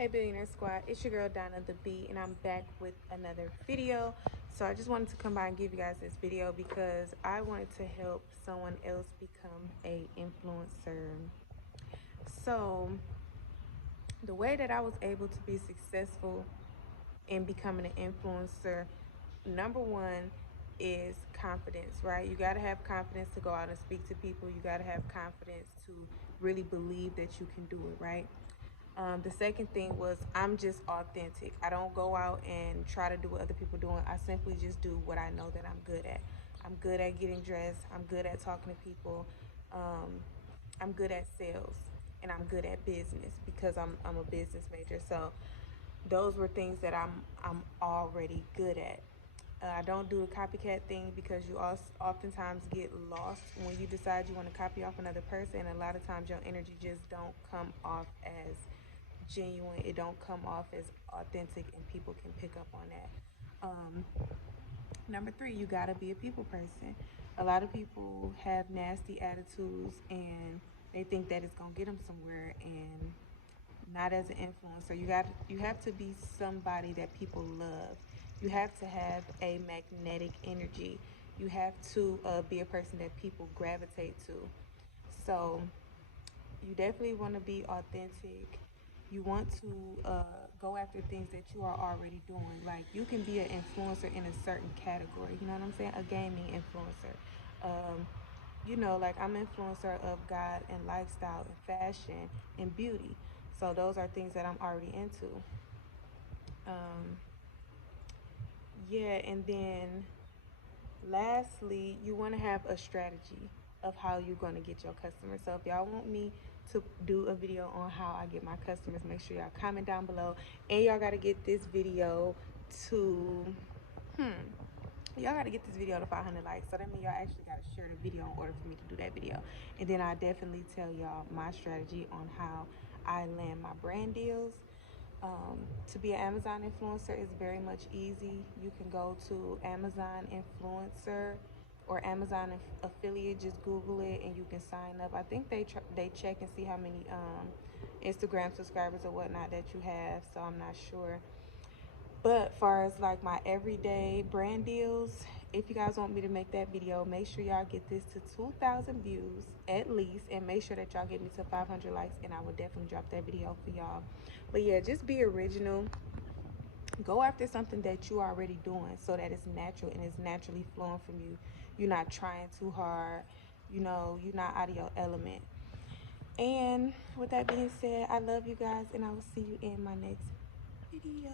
Hey Billionaire Squad, it's your girl Donna the B, and I'm back with another video. So I just wanted to come by and give you guys this video because I wanted to help someone else become a influencer. So the way that I was able to be successful in becoming an influencer, number one is confidence, right? You got to have confidence to go out and speak to people. You got to have confidence to really believe that you can do it, right? The second thing was I'm just authentic. I don't go out and try to do what other people are doing. I simply just do what I know that I'm good at. I'm good at getting dressed. I'm good at talking to people. I'm good at sales, and I'm good at business because I'm a business major. So those were things that I'm already good at. I don't do a copycat thing because you oftentimes get lost when you decide you want to copy off another person. A lot of times your energy just don't come off as genuine. It don't come off as authentic, and people can pick up on that. Number three, you gotta be a people person. A lot of people have nasty attitudes and they think that it's gonna get them somewhere, and not as an influencer. You have to be somebody that people love. You have to have a magnetic energy. You have to be a person that people gravitate to. So you definitely want to be authentic. You want to go after things that you are already doing. Like, you can be an influencer in a certain category. You know what I'm saying? A gaming influencer. Like, I'm an influencer of God and lifestyle and fashion and beauty. So those are things that I'm already into. Yeah, and then lastly, you want to have a strategy of how you're going to get your customers. So if y'all want me to do a video on how I get my customers, make sure y'all comment down below. And y'all got to get this video to y'all got to get this video to 500 likes. So that means y'all actually got to share the video in order for me to do that video. And then I definitely tell y'all my strategy on how I land my brand deals. To be an Amazon influencer is very much easy. You can go to Amazon influencer or Amazon affiliate. Just Google it and you can sign up. I think they check and see how many Instagram subscribers or whatnot that you have, so I'm not sure. But far as like my everyday brand deals, if you guys want me to make that video, make sure y'all get this to 2,000 views at least, and make sure that y'all get me to 500 likes, and I will definitely drop that video for y'all. But yeah, just be original. Go after something that you are already doing so that it's natural and it's naturally flowing from you. You're not trying too hard. You're not out of your element. And with that being said, I love you guys, and I will see you in my next video.